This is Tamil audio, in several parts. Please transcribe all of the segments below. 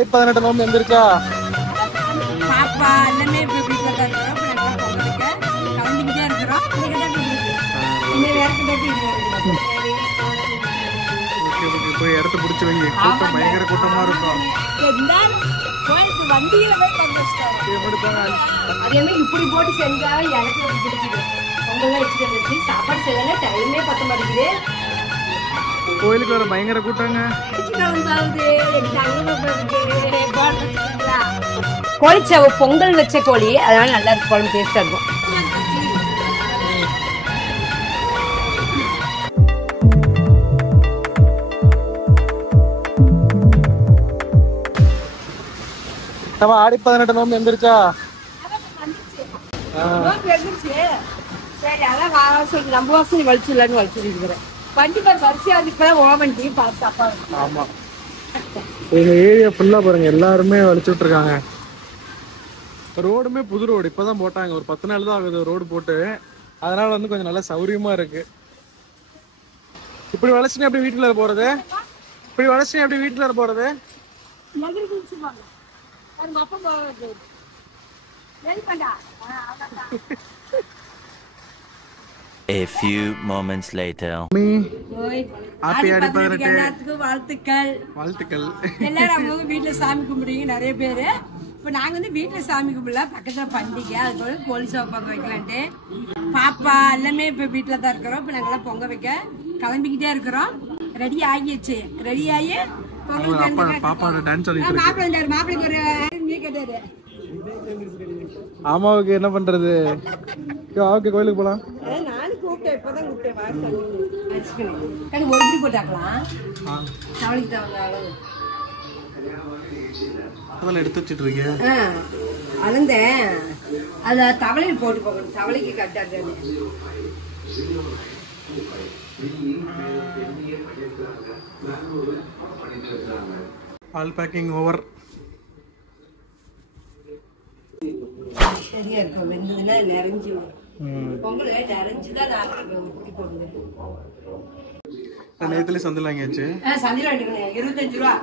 ஆடி 18 நோம்பு எந்திரிச்சா பாப்பா எல்லாமே இப்ப வீட்டுல தான் இருக்கிறோம். கிளம்பிக்கிட்டே இருக்கிறோம். போய் இடத்த பிடிச்சி வை, கூட்டம் பயங்கர கூட்டமா இருக்கும். வண்டியில அதே மாதிரி இப்படி போட்டு செஞ்சா எனக்கு பிடிக்குது. பொங்கல்லாம் வச்சுட்டு சாப்பாடு செய்யல டைமே பத்த மாட்டேங்குது. கோயிலுக்கு வர பயங்கர கூட்டங்க. கோழிச்சவ பொங்கல் வச்ச கோழி, அதனால நல்லா இருக்கும், குழம்பு டேஸ்டா இருக்கும். நம்ம ஆடி 18 நோம்பு எந்திரிச்சா சரி அதான் வாசல் நம்ம வாசல் வலிச்சிடலான்னு வலிச்சுட்டு இருக்கிறேன். வண்டி பாரு வரிசையா இப்பதான் ஓவண்டி பார்த்தா. ஆமா, எங்க ஏரியா ஃபுல்லா பாருங்க எல்லாருமே வலிச்சுட்டு இருக்காங்க. ரோடுமே புது ரோடு இப்பதான் போட்டாங்க, ஒரு 10 நாள் தான் ஆகுது ரோடு போட்டு. அதனால வந்து கொஞ்சம் நல்லா சௌரியமா இருக்கு. இப்படி வளைச்சுனா எப்படி வீட்டுல போறது? இப்படி வளைச்சுனா எப்படி வீட்டுல போறது? A few moments later. வாழ்த்துக்கள். எல்லாரும் அவங்க வீட்டுல சாமி கும்பிடுங்க நிறைய பேரு. இப்ப நாங்க வந்து வீட்டுல சாமி கும்பிடல, பக்கத்துல பண்டிகை, அது போல கோழி சாவு பொங்க வைக்கலான்ட்டு பாப்பா எல்லாமே இப்ப வீட்டுல தான் இருக்கிறோம். இப்ப நாங்கெல்லாம் பொங்க வைக்க கிளம்பிக்கிட்டே இருக்கிறோம். ரெடி ஆகிடுச்சு. ரெடி ஆகி மாப்பிள்ளைக்கு ஒரு கேட்டாரு. ஆமாவுக்கு என்ன பண்றது? கோயிலுக்கு போலாம். நானும் கூப்பிட்டேன், இப்பதான் கூப்பிட்டேன். ஒரு பிடி போட்டாக்கலாம் தவளைக்கு தவங்க அளவு அதெல்லாம் எடுத்து வச்சுட்டு இருக்கேன். அளந்தேன், அத தவளையில் போட்டு போகணும். தவளைக்கு கட்டாது. All packing over. சரியா இருக்கும். வெந்ததுன்னா நிறைஞ்சு பொங்கல் நிறைஞ்சுதான் குட்டி போடுங்க. நேத்துல சந்தில வாங்கியாச்சு. சந்தில வாங்கிக்கணும் 25 ரூபா.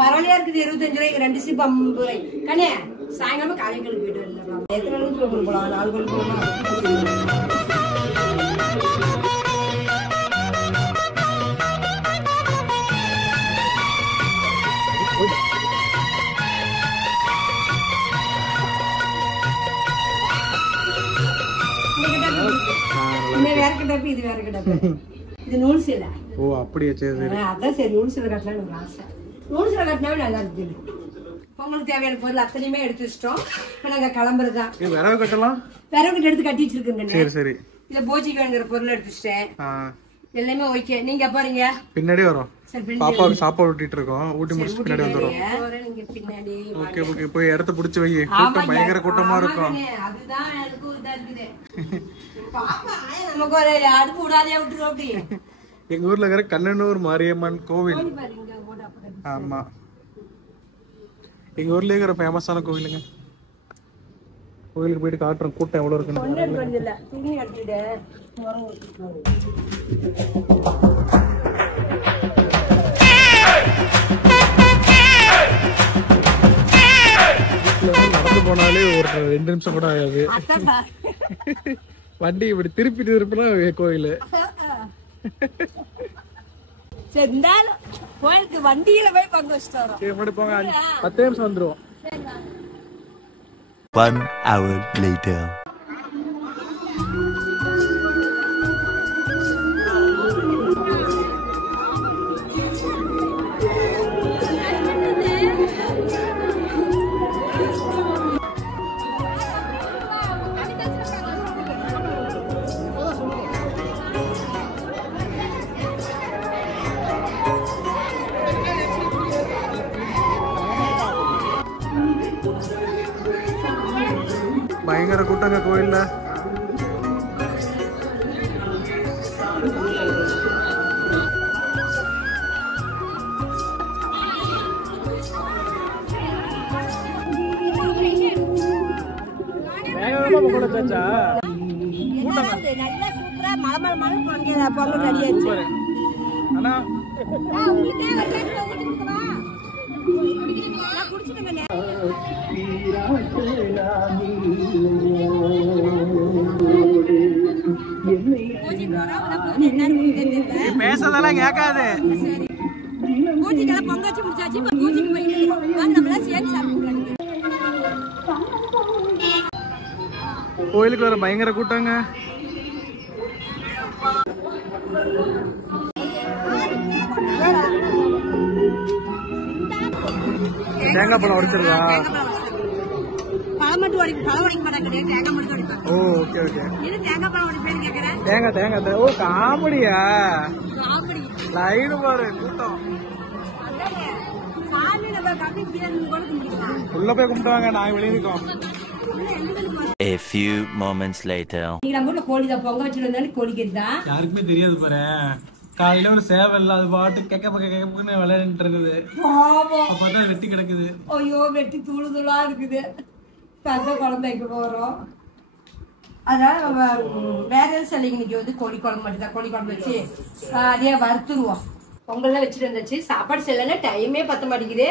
பரவாயில்லையா இருக்குது. 25 ரூபாய்க்கு 2 சீப் 50 ரூபாய். கண்ணே சாயங்காலமா காலைகளுக்கு போயிட்டு வந்துடலாம். எத்தனை நிமிஷம் போகலாம்? 4 கோழி போகலாம். வேற கிட்டப்ப இது வேற கிட்டப்ப இது நூல் சேல. ஓ அப்படியே சரி. அதான் சரி நூல் சேல கட்டலாம் எனக்கு ஆசை. நூல் சேல கட்டினாவே நல்லா இருக்கு. பொங்கலுக்கு தேவையான பொருள் அத்தனையுமே எடுத்து வச்சிட்டோம். இப்ப நாங்க கிளம்புறதுதான். விரவு கட்டலாம். விரவு கட்ட எடுத்து கட்டி வச்சிருக்கேன். சரி சரி. இத பூஜைக்கு வேணுங்கிற பொருள் எடுத்து வச்சிட்டேன். எல்லாமே ஓகே. நீங்க பாருங்க பின்னாடி வரோம். பாப்பாவுக்கு சாப்பாடு ஊட்டிட்டு இருக்கோம். ஊட்டி முடிச்சு பின்னாடி வந்துரும். பின்னாடி ஓகே ஓகே. போய் இடத்த பிடிச்சி வை, கூட்டம் பயங்கர கூட்டமா இருக்கும். அதுதான் எனக்கு இதா இருக்குது. பாப்பா நமக்கு ஒரு அடுப்பு விடாதே விட்டுரு. அப்படி எங்க ஊர்ல இருக்கிற கண்ணனூர் மாரியம்மன் கோவில். ஆமா, எங்க ஊர்ல இருக்கிற ஃபேமஸான கோவிலுங்க. கோயிலுக்கு போயிட்டு காட்டுறோம் கூட்டம் எவ்வளவு இருக்குன்னு. துணி எடுத்துட்டு நடந்து போனாலே ஒரு 2 நிமிஷம் கூட ஆகாது. வண்டி இப்படி திருப்பினா கோயிலு. கோயிலுக்கு வண்டியில போய் பங்கு வச்சுட்டு வரோம். போங்க 10 நிமிஷம் வந்துருவோம். 1 hour later. பயங்கர கூட்டங்க கோயில்ல. நல்லா சூப்பரா மழை பொங்கல் ரெடி ஆயிடுச்சு. பேசதெல்லாம் கேட்காது. பூஜைக்கெல்லாம் பொங்க வச்சு முடிச்சாச்சு. இப்போ பூஜைக்கு போயிட்டு நம்மளாம் சேர்ந்து சாப்பிடுறாங்க. கோயிலுக்கு வர பயங்கர கூட்டங்க. தேங்காய் பழம் உடைச்சிருக்கா? பழம் மட்டும் பழம் உடைக்க மாட்டாங்க, தேங்காய் மட்டும் உடைப்பாங்க. ஓ ஓகே ஓகே. இது தேங்காய் பழம் உடைப்பேன்னு கேக்குறேன். தேங்காய். ஓ காமெடியா? காமெடி. லைவ் பாரு கூட்டம். சாமி நம்ம கம்மி பிரியாணி கூட கும்பிடலாம். உள்ள போய் கும்பிடுவாங்க, நாங்க வெளியே இருக்கோம். A few moments later. நீங்க நம்ம ஊர்ல கோழி தான் பொங்க வச்சிருந்தாலும் கோழிக்கு தான். யாருக்குமே தெரியாது பாரு. காலையில ஒரு சேவை இல்ல, அது பாட்டு கேட்கன்னு விளையாண்டுட்டு இருக்குது. அப்பதான் வெட்டி கிடக்குது. ஐயோ வெட்டி தூளு தூளா இருக்குது. தங்க குழந்தைக்கு போறோம். அதனால நம்ம வேற எதுவும் சொல்லிங்க. இன்னைக்கு வந்து கோழி குழம்பு மட்டும் தான். கோழி குழம்பு வச்சு அதே வறுத்துருவோம். பொங்கல்லாம் வச்சுட்டு வந்தாச்சு. சாப்பாடு செல்லல, டைமே பத்த மாட்டேங்குது.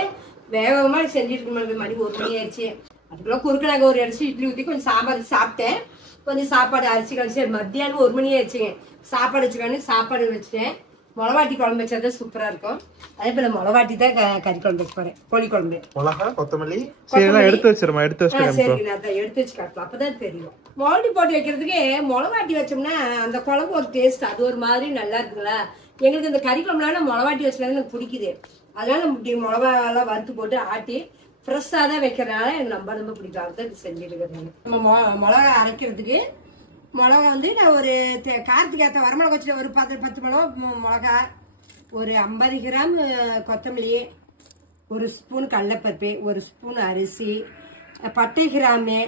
வேகமா செஞ்சுட்டு இருக்க மணி 1 மணி ஆயிடுச்சு. அதுக்குள்ள குறுக்கு நாங்க ஒரு அரிசி இட்லி ஊற்றி கொஞ்சம் சாம்பார் சாப்பிட்டேன். கொஞ்சம் சாப்பாடு அரிசி கழிச்சு மத்தியானம் 1 மணி ஆயிடுச்சுங்க. சாப்பாடு வச்சுக்கான்னு சாப்பாடு வச்சுட்டேன். மிளகாட்டி குழம்பு வச்சாதான் சூப்பரா இருக்கும். அதே போல மிளகாட்டி தான் கறி குழம்பு வச்சு போறேன். கோழி குழம்பு மிளகா கொத்தமல்லி எடுத்து வச்சிருமா? சரி நான் எடுத்து வச்சு காட்டலாம், அப்பதான் தெரியும். மிளகாட்டி போட்டு வைக்கிறதுக்கு மிளகாட்டி வச்சோம்னா அந்த குழம்பு ஒரு டேஸ்ட், அது ஒரு மாதிரி நல்லா இருக்குங்களா. எங்களுக்கு இந்த கறி குழம்புனால மிளகாட்டி வச்சுனா எனக்கு பிடிக்குது. அதனால இப்படி மிளகா எல்லாம் வறுத்து போட்டு ஆட்டி ஃப்ரெஷ்ஷா தான் வைக்கிறதுனால எனக்கு ரொம்ப பிடிக்கும். அதுதான் செஞ்சுட்டு இருக்கிறேன். நம்ம மிளகா அரைக்கிறதுக்கு மிளகா வந்து நான் ஒரு காரத்துக்கு ஏற்ற வரமிளகா வச்சுட்டு ஒரு 10 மிளகா, ஒரு 50 கிராம் கொத்தமல்லி, 1 ஸ்பூன் கடலைப்பருப்பு, 1 ஸ்பூன் அரிசி, பட்டை கிராமு,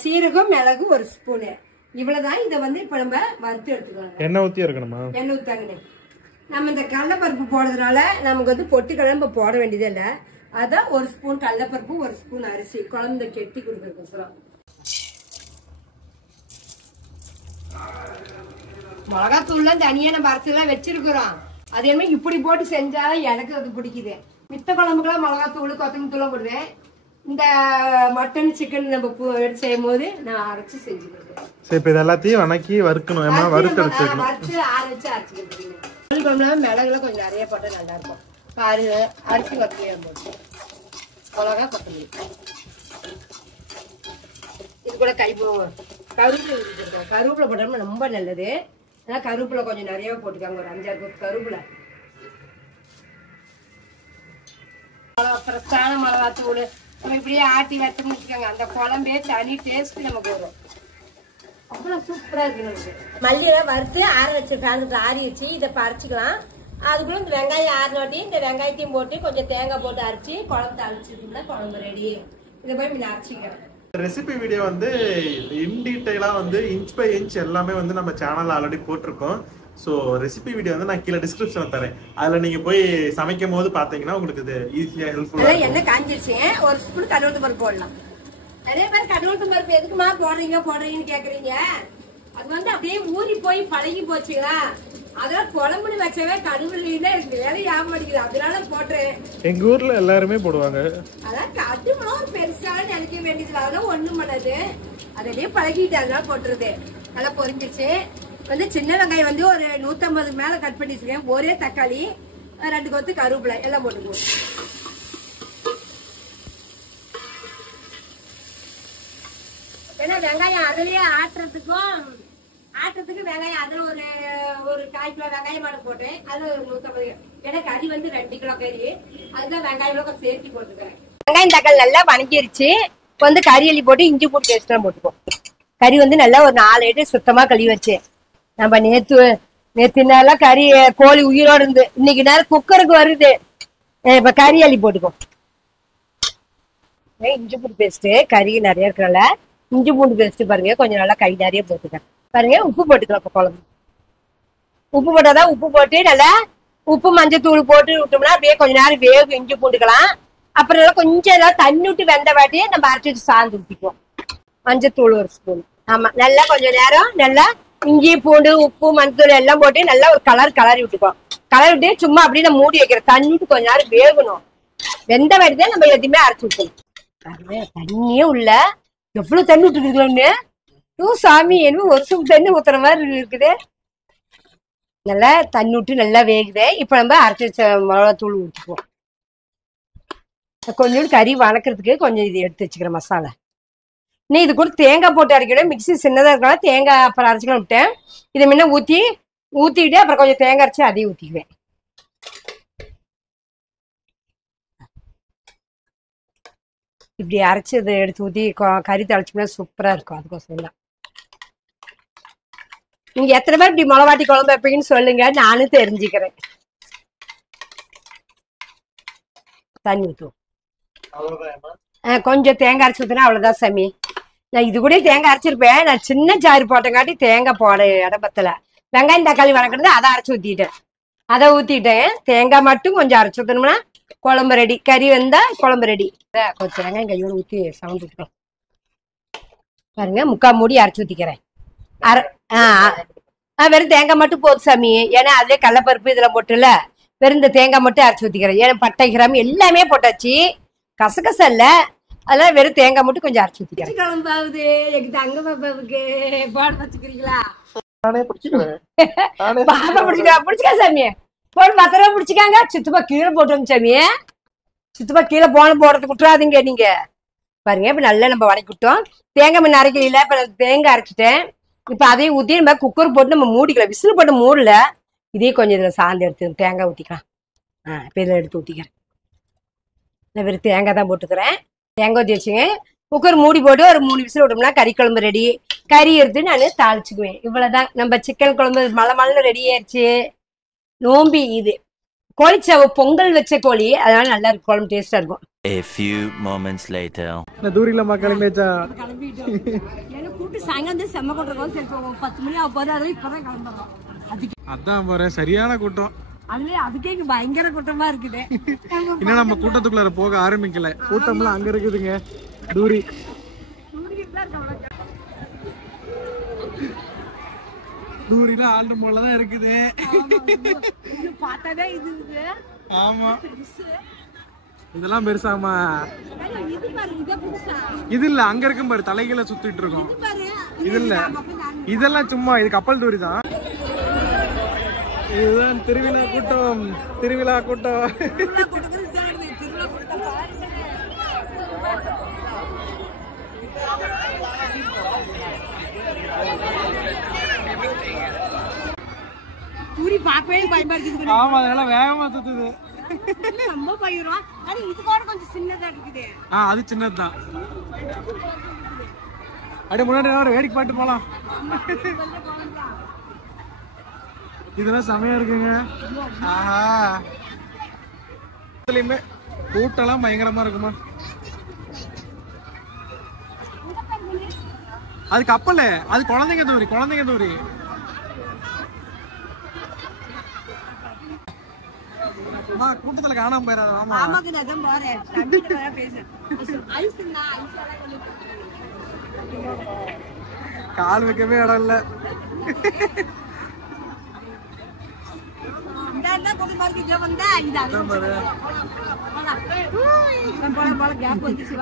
சீரகம், மிளகு 1 ஸ்பூனு. இவ்வளவுதான். இதை வந்து இப்ப நம்ம வறுத்து எடுத்துக்கலாம். எண்ணெய் ஊத்தி இருக்கணுமா? எண்ணெய் ஊத்தாங்கண்ணே. நம்ம இந்த கடலைப்பருப்பு போடுறதுனால நமக்கு வந்து பொட்டுக்கடலை நம்ம போட வேண்டியதே இல்லை. அதான் 1 ஸ்பூன் கடலைப்பருப்பு, 1 ஸ்பூன் அரிசி குழந்தை கெட்டி கொடுக்குறதுக்கு. மிளகாத்தூள்லாம் தனியா நம்ம அரைச்செல்லாம் வச்சிருக்கிறோம். அது என்ன இப்படி போட்டு செஞ்சாலும் எனக்கு அது பிடிக்குது. மித்த குழம்புக்கெல்லாம் மிளகாத்தூள் கொத்தமல்லி தூள்லாம் போடுவேன். இந்த மட்டன் சிக்கன் நம்ம எடுத்து செய்யும் போது நான் அரைச்சு செஞ்சுக்கிறேன். சரி, இப்ப இதெல்லாத்தையும் வணக்கி வறுக்கணும். வறுத்து எடுத்துக்கணும். வறுத்து ஆற வச்சு அரைச்சிக்கிறேன். கோழி குழம்புல மிளகுலாம் கொஞ்சம் நிறைய போட்டா நல்லா இருக்கும். அரிசி கொத்தமல்லி போட்டு மிளகா கொத்தமல்லி இது கூட கருவேப்பிலை போட்டோம்னா ரொம்ப நல்லது. ஆனா கருவேப்பிலை கொஞ்சம் நிறைய போட்டுக்காங்க, ஒரு 5-6 கருவேப்பிலை. ஃப்ரெஷ்ஷான மிளகாத்தூள் நம்ம இப்படியே ஆட்டி வச்சோம்னு வச்சுக்கோங்க, அந்த குழம்பே தனி டேஸ்ட் நமக்கு வரும். அவ்வளவு சூப்பரா இருக்கு. நமக்கு மல்லியெல்லாம் வறுத்து ஆற வச்சிருக்காங்க, ஆறி வச்சு இதை பறிச்சுக்கலாம். அதுக்குள்ள இந்த வெங்காயம் ஆறினோட்டி இந்த வெங்காயத்தையும் போட்டு கொஞ்சம் தேங்காய் போட்டு அரைச்சி குழம்பு அரைச்சிருக்கோம்னா குழம்பு ரெடி. இதை போய் முன்ன அரைச்சிக்கிறேன். ரெசிபி வீடியோ வந்து இன் டீடைலா வந்து இன்ச் பை இன்ச் எல்லாமே வந்து நம்ம சேனல்ல ஆல்ரெடி போட்டிருக்கோம். ஸோ ரெசிபி வீடியோ வந்து நான் கீழே டிஸ்கிரிப்ஷன்ல தரேன். அதுல நீங்க போய் சமைக்கும் போது பாத்தீங்கன்னா உங்களுக்கு இது ஈஸியா ஹெல்ப்ஃபுல்லா. எண்ணெய் காஞ்சிருச்சு, 1 ஸ்பூன் கடவுள் பருப்பு போடலாம். நிறைய பேர் கடவுள் பருப்பு எதுக்குமா போடுறீங்கன்னு கேக்குறீங்க. அது வந்து அப்படியே ஊறி போய் பழகி போச்சுங்களா. அதெல்லாம் குழம்புன்னு வச்சவே கடுவுல வேலை ஞாபகம் அடிக்குது, அதனால போட்டேன். எங்க ஊர்ல எல்லாருமே போடுவாங்க. அதான் கடுவுலாம் பெருசாக நினைக்க வேண்டியது, அதெல்லாம் ஒண்ணும் பண்ணாது. அதே பழகிட்டு அதனால போட்டுருது. நல்லா பொரிஞ்சிச்சு. வந்து சின்ன வெங்காயம் வந்து ஒரு 150 மேல கட் பண்ணி வச்சிருக்கேன். ஒரே தக்காளி, 2 கொத்து கருவேப்பிலை எல்லாம் போட்டுக்குவோம். ஏன்னா வெங்காயம் அதுலயே ஆட்டுறதுக்கு வெங்காயம் அதுல ஒரு 1/4 கிலோ வெங்காயம் மாடு போட்டேன். அதுல ஒரு 150. ஏன்னா கறி வந்து 2 கிலோ கறி, அதுதான் வெங்காயம் கொஞ்சம் சேர்த்து போட்டுக்கிறேன். வெங்காயம் தக்காளி நல்லா வணங்கிருச்சு. இப்போ வந்து கறி அள்ளி போட்டு இஞ்சி பூண்டு பேஸ்ட் எல்லாம் போட்டுப்போம். கறி வந்து நல்லா ஒரு 4 ஐட்டம் சுத்தமா கழுவி வச்சேன். நம்ம நேத்து நேரம் கறி கோழி உயிரோடு இருந்து இன்னைக்கு நேரம் குக்கருக்கு வருது. இப்ப கறி அள்ளி போட்டுக்கோம். இஞ்சி பூண்டு பேஸ்ட் கறி நிறைய இருக்கிறனால இஞ்சி பூண்டு பேஸ்ட் பாருங்க கொஞ்சம் நல்லா கை நிறைய போட்டுக்கேன். பாருங்க உப்பு போட்டுக்கலாம். இப்ப குழம்பு உப்பு போட்டாதான், உப்பு போட்டு நல்லா உப்பு மஞ்சத்தூள் போட்டு விட்டோம்னா அப்படியே கொஞ்ச நேரம் வேகும். இஞ்சி பூண்டுக்கலாம். அப்புறம் கொஞ்சம் ஏதாவது தண்ணி விட்டு வெந்த வாட்டியே நம்ம அரைச்சி வச்சு சாந்து ஊற்றிக்குவோம். மஞ்சத்தூள் 1 ஸ்பூன். ஆமா, நல்லா கொஞ்சம் நேரம் நல்லா இஞ்சி பூண்டு உப்பு மஞ்சத்தூள் எல்லாம் போட்டு நல்லா ஒரு கலரி விட்டுக்குவோம். கலரி விட்டு சும்மா அப்படியே மூடி வைக்கிறேன். தண்ணி விட்டு கொஞ்ச நேரம் வேகணும். வெந்த வரைதான் நம்ம எதுவுமே அரைச்சு ஊற்றணும். தண்ணியே உள்ள எவ்வளவு தண்ணி விட்டுருக்குன்னு சாமி என்ன ஒரு சும் தண்ணி ஊத்துற மாதிரி இருக்குது. நல்லா தண்ணி விட்டு நல்லா வேகுது. இப்ப நம்ம அரைச்சி வச்ச மிளகாத்தூள் ஊற்றிக்குவோம். கொஞ்சோண்டு கறி வணக்கிறதுக்கு கொஞ்சம் இது எடுத்து வச்சுக்கிறேன் மசாலா. இன்னும் இது கூட தேங்காய் போட்டு அரைக்கணும். மிக்சி சின்னதாக இருக்கலாம், தேங்காய் அப்புறம் அரைச்சிக்கலாம் விட்டேன். இதை முன்ன ஊற்றிக்கிட்டு அப்புறம் கொஞ்சம் தேங்காய் அரைச்சி அதையும் ஊற்றிக்குவேன். இப்படி அரைச்சி இதை எடுத்து ஊற்றி கறி தழைச்சோம்னா சூப்பராக இருக்கும். அதுக்கோசரம் தான். நீங்கள் எத்தனை பேர் இப்படி மிளவாட்டி குழம்பு வைப்பீங்கன்னு சொல்லுங்க, நானும் தெரிஞ்சுக்கிறேன். தண்ணி ஊற்றுவோம். கொஞ்சம் தேங்காய் அரைச்சி ஊற்றினா அவ்வளோதான் சாமி. நான் இது கூட தேங்காய் அரைச்சிருப்பேன். நான் சின்ன ஜாறு போட்டங்காட்டி தேங்காய் போட இடப்பத்தில் வெங்காயம் தக்காளி வணக்கிறது அதை அரைச்சி ஊற்றிட்டேன். அதை ஊற்றிட்டேன். தேங்காய் மட்டும் கொஞ்சம் அரைச்சி ஊற்றணும்னா குழம்பு ரெடி. கறி வந்தா குழம்பு ரெடி. கொஞ்சம் வெங்காயம் கையோடு ஊற்றி சவுண்ட் விட்டுரும் பாருங்க. 3/4 மூடி அரைச்சி ஊற்றிக்கிறேன். வெறும் தேங்காய் மட்டும் போதும் சாமி. ஏன்னா அதுலேயே கடலைப்பருப்பு இதெல்லாம் போட்டுல வெறும் இந்த தேங்காய் மட்டும் அரைச்சி ஊற்றிக்கிறேன். ஏன்னா பட்டை கிராமி எல்லாமே போட்டாச்சு. கசகசல்ல அதெல்லாம் வெறும் தேங்காய் மட்டும் கொஞ்சம் அரைச்சி ஊற்றிக்கிறேன். குழம்பாவது எங்க தங்க பாப்பாவுக்கு போட வச்சுக்கிறீங்களா? பாப்பா பிடிச்சிக்கா சாமி. போட்டு 10 ரூபா பிடிச்சிக்காங்க. சித்துப்பா கீழே போட்டு சாமி. சித்துப்பா கீழே போடுறதுக்கு விட்டுறாதீங்க நீங்க. பாருங்க இப்ப நல்லா நம்ம வதக்கிட்டோம். தேங்காய் முன்ன அரைக்கல. இப்ப தேங்காய் அரைச்சிட்டேன். இப்ப அதையும் ஊற்றி நம்ம குக்கர் போட்டு நம்ம மூடிக்கலாம். விசில் போட்டு மூடல. இதையும் கொஞ்சம் இதுல சார்ந்து எடுத்து தேங்காய் ஊற்றிக்கலாம். இப்ப இதில் எடுத்து ஊற்றிக்கிறேன். நான் வெறும் தேங்காய் தான் போட்டுக்கிறேன். தேங்காய் ஊற்றி வச்சுங்க. குக்கர் மூடி போட்டு ஒரு 3 விசில் விட்டோம்னா கறி குழம்பு ரெடி. கறி எடுத்து நான் தாளிச்சுக்குவேன். இவ்வளவுதான். நம்ம சிக்கன் குழம்பு மழை ரெடி ஆயிடுச்சு. நோம்பி இது கோழிச்சாவு பொங்கல் வச்ச கோழி. அதனால நல்லா இருக்கும். குழம்பு டேஸ்டா இருக்கும். A few moments later. நான் தூரிலமா கிளம்பியாச்சா? ஏன்னா கூட்டு சாயங்காலம் செம்ம கூட்டம். சரி 10 மணி ஆக போது. அதெல்லாம் இப்பதான் கிளம்புறோம். அதான் பாரு சரியான கூட்டம். அதுக்கே இங்க பயங்கர கூட்டமா இருக்குது. இன்னும் நம்ம கூட்டத்துக்குள்ள போக ஆரம்பிக்கல. கூட்டம்லாம் அங்க இருக்குதுங்க. தூரி தூரிலாம் ஆல்டு மோட்ல தான் இருக்குது. பார்த்தாதான் இது. ஆமா இதெல்லாம் பெருசாமா. இது இல்ல அங்க இருக்கும் பாரு தலைகளை சுத்திட்டு இருக்கோம். இது இல்ல இதெல்லாம் சும்மா இது கப்பல் தூரி தான். இதுதான் திருவிழா கூட்டம். திருவிழா கூட்டம். தூரி பார்க்கவே பயமா இருக்குது. ஆமா அதனால வேகமா சுத்துது. ரொம்ப பயிரும். ஆனா இது கூட கொஞ்சம் சின்னதா இருக்குது. அது சின்னதுதான். அப்படியே முன்னாடி ஒரு வேடிக்கை பாட்டு போலாம். இதெல்லாம் செமையா இருக்குங்க. கூட்டெல்லாம் பயங்கரமா இருக்குமா. அது கப்பல். அது குழந்தைங்க தூரி. குழந்தைங்க தூரி. கூட்டத்துல காணாம போயிடாது. கால் வைக்கவே இடம் இல்ல.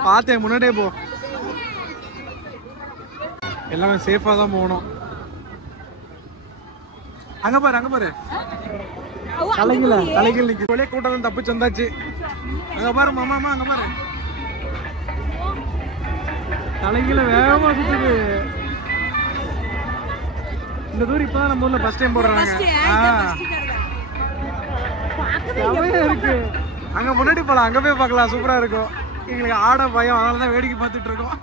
பார்த்தேன் முன்னாடியே போ. எல்லாமே சேஃபா தான் போகணும். அங்க பாரு அங்க பாரு தலைகள் நிக்க கூட்டம் தப்பிச்சு வந்தாச்சு. அங்க பாரு மாமா அங்க பாரு தலைகளை வேகமா சுத்துது. இந்த தூரம் இப்பதான் நம்ம ஊர்ல ஃபர்ஸ்ட் டைம் போடுறாங்க. இருக்கு அங்க முன்னாடி போலாம். அங்க போய் பார்க்கலாம். சூப்பரா இருக்கும். எங்களுக்கு ஆட பயம். அதனாலதான் வேடிக்கை பார்த்துட்டு இருக்கோம்.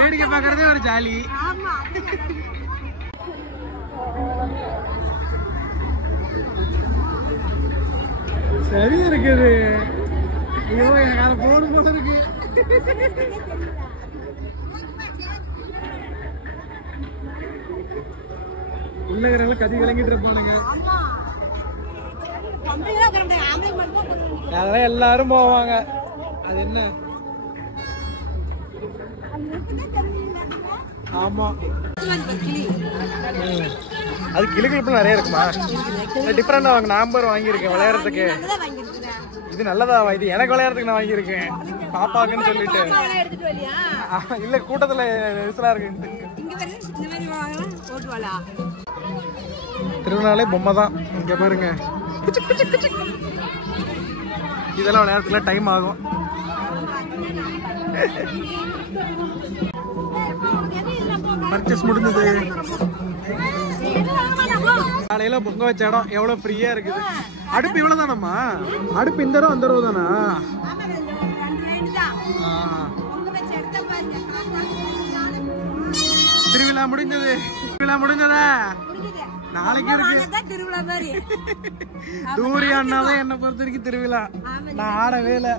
வேடிக்கை பார்க்கறதே ஒரு ஜாலி. சரி இருக்குது. ஐயோ எனக்கு போன் போல இருக்கு. உள்ளவங்க கதி விளங்கிட்டு இருப்பானுங்க. அதெல்லாம் எல்லாரும் போவாங்க. அது என்ன ஆமா அது கிளுகிழப்பு நிறைய இருக்குமா? டிஃபரெண்டா வாங்க. நம்பர் வாங்கியிருக்கேன் விளையாடுறதுக்கு. இது நல்லதா? இது எனக்கு விளையாடுறதுக்கு நான் வாங்கியிருக்கேன் பாப்பாக்குன்னு சொல்லிட்டு. இல்ல கூட்டத்துல நெரிசலா இருக்கு. திருவிழாலே பொம்மை தான். இங்க பாருங்க, இதெல்லாம் விளையாடுறதுல டைம் ஆகும். பர்ச்சேஸ் முடிஞ்சது. காலையில பொங்க வச்ச இடம் எவ்வளவு ஃப்ரீயா இருக்குது. அடுப்பு இவ்வளவுதானம்மா? அடுப்பு இந்த ரூபா அந்த ரூபா தானா? திருவிழா முடிஞ்சது. திருவிழா முடிஞ்சதா? நாளைக்கு இருக்கு தூரி அண்ணாதான் என்ன பொறுத்த வரைக்கும் திருவிழா. நான் ஆடவே இல்லை.